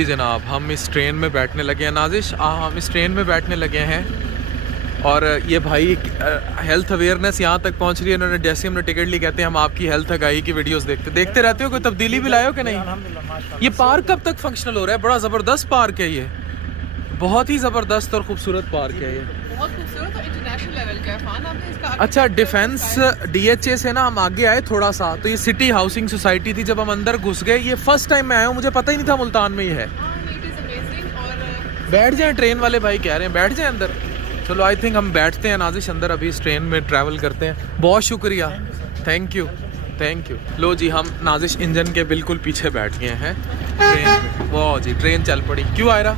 जी जनाब, हम इस ट्रेन में बैठने लगे हैं। नाजिश, हम इस ट्रेन में बैठने लगे हैं और ये भाई हेल्थ अवेयरनेस यहाँ तक पहुँच रही है। इन्होंने जैसे हमने टिकट ली, कहते हैं हम आपकी हेल्थ आगाही की वीडियोस देखते रहते हो। कोई तब्दीली भी लाए हो कि नहीं? ये पार्क कब तक फंक्शनल हो रहा है? बड़ा ज़बरदस्त पार्क है ये, बहुत ही ज़बरदस्त और खूबसूरत पार्क है ये, बहुत खूबसूरत और इंटरनेशनल लेवल का है। फान आपने इसका अच्छा डिफेंस DHA से ना हम आगे आए थोड़ा सा, तो ये सिटी हाउसिंग सोसाइटी थी। जब हम अंदर घुस गए, ये फर्स्ट टाइम मैं आया हूँ, मुझे पता ही नहीं था मुल्तान में ये है। बैठ जाएं, ट्रेन वाले भाई कह रहे हैं बैठ जाएं अंदर। चलो आई थिंक हम बैठते हैं नाजिश अंदर, अभी इस ट्रेन में ट्रैवल करते हैं। बहुत शुक्रिया, थैंक यू थैंक यू। लो जी, हम नाजिश इंजन के बिल्कुल पीछे बैठ गए हैं ट्रेन में। वाह जी, ट्रेन चल पड़ी। क्यों Ayra?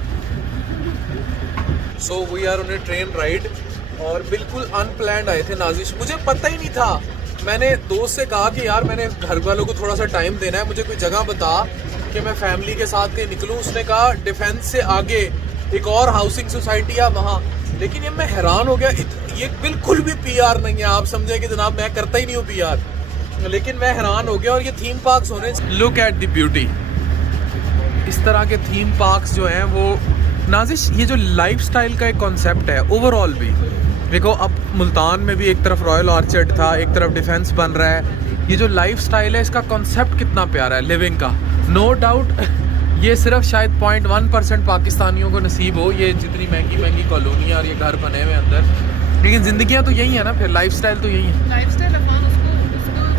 So we are on a train ride और बिल्कुल अनप्लैंड आए थे नाजिश, मुझे पता ही नहीं था। मैंने दोस्त से कहा कि यार मैंने घर वालों को थोड़ा सा टाइम देना है, मुझे कोई जगह बता कि मैं फैमिली के साथ कहीं निकलूं। उसने कहा डिफेंस से आगे एक और हाउसिंग सोसाइटी है वहाँ। लेकिन ये मैं हैरान हो गया, ये बिल्कुल भी PR नहीं है। आप समझे कि जनाब मैं करता ही नहीं हूँ PR, लेकिन मैं हैरान हो गया। और ये थीम पार्क्स होने, लुक एट द ब्यूटी। इस तरह के थीम पार्क्स जो हैं वो नाजिश, ये जो लाइफस्टाइल का एक कॉन्सेप्ट है ओवरऑल भी देखो। अब मुल्तान में भी एक तरफ रॉयल ऑर्चर्ड था, एक तरफ डिफेंस बन रहा है। ये जो लाइफस्टाइल है, इसका कॉन्सेप्ट कितना प्यारा है लिविंग का। नो डाउट ये सिर्फ शायद 0.1% पाकिस्तानियों को नसीब हो, ये जितनी महंगी महंगी कॉलोनियाँ और ये घर बने हुए अंदर, लेकिन ज़िंदगियाँ तो यही है ना, फिर लाइफस्टाइल तो यही है। लाइफस्टाइल अफान उसको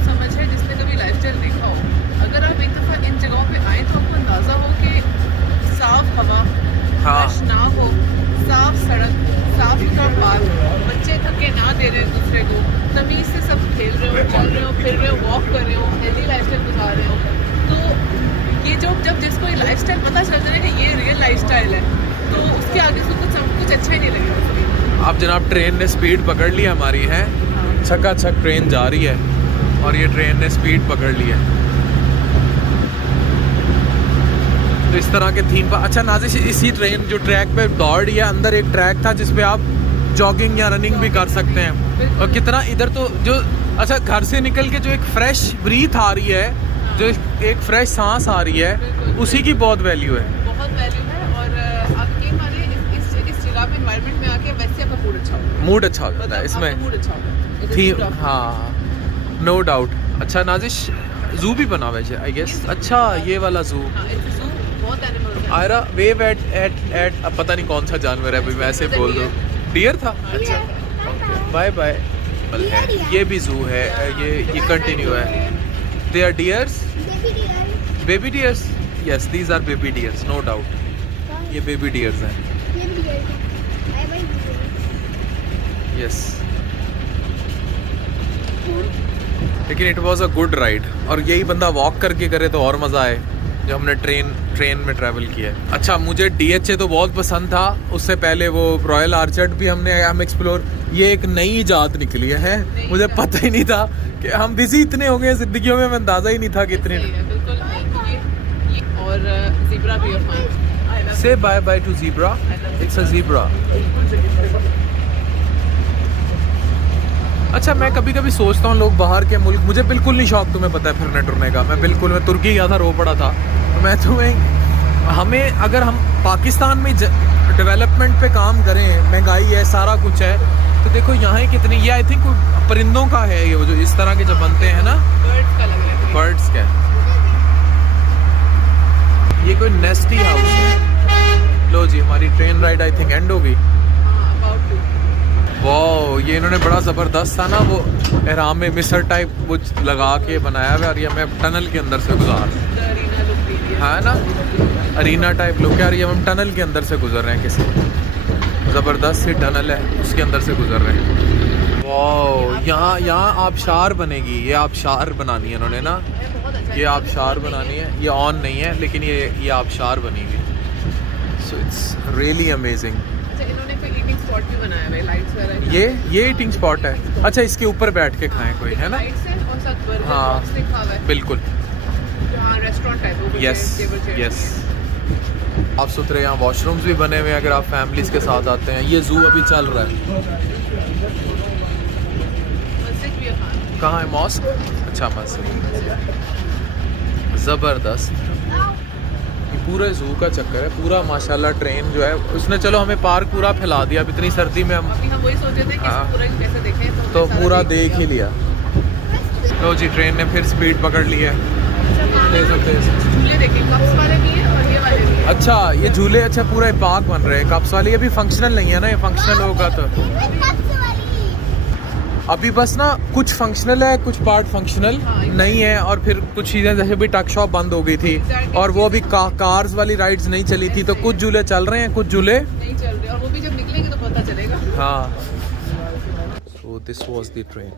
समझ है जिसने कभी लाइफस्टाइल देखा हो। अगर आप एक दफ़ा इन जगहों पे आए तो आपको अंदाज़ा हो कि साफ हवा, रश ना हो, साफ सड़क, साफ सुथरा पार्क, बच्चे थके ना दे रहे हैं दूसरे को, तमीज़ से सब खेल रहे हो, चल रहे हो, फिर रहे हो, वॉक कर रहे हो, हेल्दी लाइफस्टाइल गुजार रहे हो। तो ये जब जिसको ये लाइफस्टाइल पता चल जाए कि ये रियल लाइफस्टाइल है, तो उसके आगे से कुछ अच्छा ही नहीं लगेगा। अब जनाब ट्रेन ने स्पीड पकड़ ली हमारी है, छक्का-छक ट्रेन जा रही है और ये ट्रेन ने स्पीड पकड़ ली है। तो इस तरह के थीम पर अच्छा नाजिश, इसी ट्रेन जो ट्रैक पे दौड़ रही है, अंदर एक ट्रैक था जिसपे आप जॉगिंग या रनिंग भी कर सकते हैं। और कितना इधर तो जो अच्छा घर से निकल के जो एक फ्रेश ब्रीथ आ रही है, जो एक फ्रेश सांस आ रही है, उसी की बहुत वैल्यू है, बहुत वैल्यू है। और आपके माने इस जगह पे एनवायरनमेंट में आके वैसे आपका मूड अच्छा होता है, मूड अच्छा होता है इसमें, मूड अच्छा होता है थीम। हाँ नो डाउट। अच्छा नाजिश, जू भी बना हुआ है आई गेस। अच्छा ये वाला जू, आयरा वेव एट अब पता नहीं कौन सा जानवर है भाई, मैं ऐसे बोल दूँ। डियर था? अच्छा बाय बाय। ये भी जू है, ये कंटिन्यू है। They are deers, baby deers, yes these are baby deers, no doubt ये बेबी डियर्स हैं। यस, लेकिन it was a good ride. और यही बंदा वॉक करके करे तो और मज़ा आए, जो हमने ट्रेन में ट्रैवल किया है। अच्छा मुझे DHA तो बहुत पसंद था, उससे पहले वो रॉयल आर्चर्ड भी हम एक्सप्लोर। ये एक नई इजाद निकली है, मुझे पता ही नहीं था कि हम बिजी इतने हो गए जिंदगियों में, मैं अंदाज़ा ही नहीं था कि इतने। और ज़ीब्रा भी है। Say bye bye to zebra, it's a zebra. अच्छा मैं कभी कभी सोचता हूँ लोग बाहर के मुल्क, मुझे बिल्कुल नहीं शौक, तुम्हें पता है फिरने टुरने का। मैं तुर्की गया था, रो पड़ा था। तो मैं हमें अगर हम पाकिस्तान में डेवलपमेंट पे काम करें, महंगाई है, सारा कुछ है, तो देखो यहाँ कितनी, ये आई थिंक परिंदों का है ये, वो जो इस तरह के जब बनते हैं ना, बर्ड्स का लग रहा है। बर्ड्स का, ये कोई नेस्टी हाउस है। लो जी हमारी train ride I think and हो गई। वाह, ये इन्होंने बड़ा ज़बरदस्त था ना, वो एहराम में मिसर टाइप वो लगा के बनाया हुआ, और ये हमें टनल के अंदर से गुजार है ना, अरीना टाइप लुक है। और ये हम टनल के अंदर से गुजर रहे हैं, किसी ज़बरदस्त सी टनल है उसके अंदर से गुजर रहे हैं। वाह, यहाँ आबशार बनेगी, ये आबशार बनानी है इन्होंने ना, ये आबशार बनानी है। ये ऑन नहीं है लेकिन ये आबशार बनी हुई, सो इट्स रियली अमेजिंग। इन्होंने कोई ईटिंग स्पॉट भी बनाया हुआ है, लाइट्स वगैरह। ये ईटिंग स्पॉट है। अच्छा इसके ऊपर बैठ के खाएं कोई, है ना? हाँ बिल्कुल, यस यस। साफ सुथरे यहाँ वॉशरूम्स भी बने हुए हैं अगर आप फैमिलीज के साथ आते हैं। ये जू अभी चल रहा है। कहाँ है मॉस्क? अच्छा मस्जिद, ज़बरदस्त। पूरे जू का चक्कर है पूरा माशाल्लाह। ट्रेन जो है उसने चलो हमें पार्क पूरा फैला दिया। अब इतनी सर्दी में हम अभी हम वही सोचे थे कि हाँ। पूरा कैसे देखें तो हमने पूरा सारा देख ही लिया। तो जी ट्रेन ने फिर स्पीड पकड़ ली है। तेज तेज। झूले देखें, कप्स वाले भी हैं और ये वाले भी हैं। अच्छा ये झूले अच्छा पूरा पार्क बन रहे हैं कप्स वाले। ये भी फंक्शनल नहीं है ना, ये फंक्शनल होगा तो अभी बस ना कुछ फंक्शनल है कुछ पार्ट फंक्शनल नहीं है। और फिर कुछ चीज़ें जैसे भी टक शॉप बंद हो गई थी और वो अभी कार्स वाली राइड्स नहीं चली थी, तो कुछ झूले चल रहे हैं कुछ झूले नहीं चल रहे और वो भी जब निकलेंगे तो पता चलेगा। हाँ। So this was the train.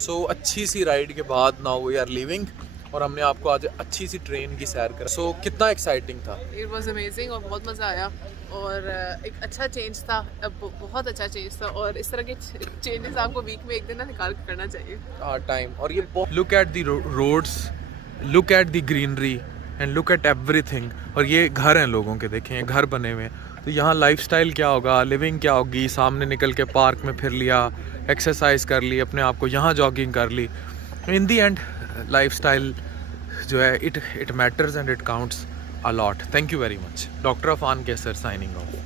So अच्छी सी राइड के बाद नाउ वी आर लिविंग और हमने आपको आज अच्छी सी ट्रेन की सैर कर। सो कितना एक्साइटिंग था। इट वाज अमेजिंग और बहुत मज़ा आया और एक अच्छा चेंज था, बहुत अच्छा चेंज था। और इस तरह के चेंजेस आपको वीक में एक दिन ना निकाल कर करना चाहिए। टाइम और ये look at the roads, look at the greenery and look at everything. और ये घर हैं लोगों के, देखें ये घर बने हुए हैं। तो यहाँ लाइफस्टाइल क्या होगा, लिविंग क्या होगी। सामने निकल के पार्क में फिर लिया, एक्सरसाइज कर ली, अपने आप को यहाँ जॉगिंग कर ली। इन दी एंड लाइफस्टाइल जो है it matters and it counts a lot. Thank you very much. Doctor Afan Qaiser signing of.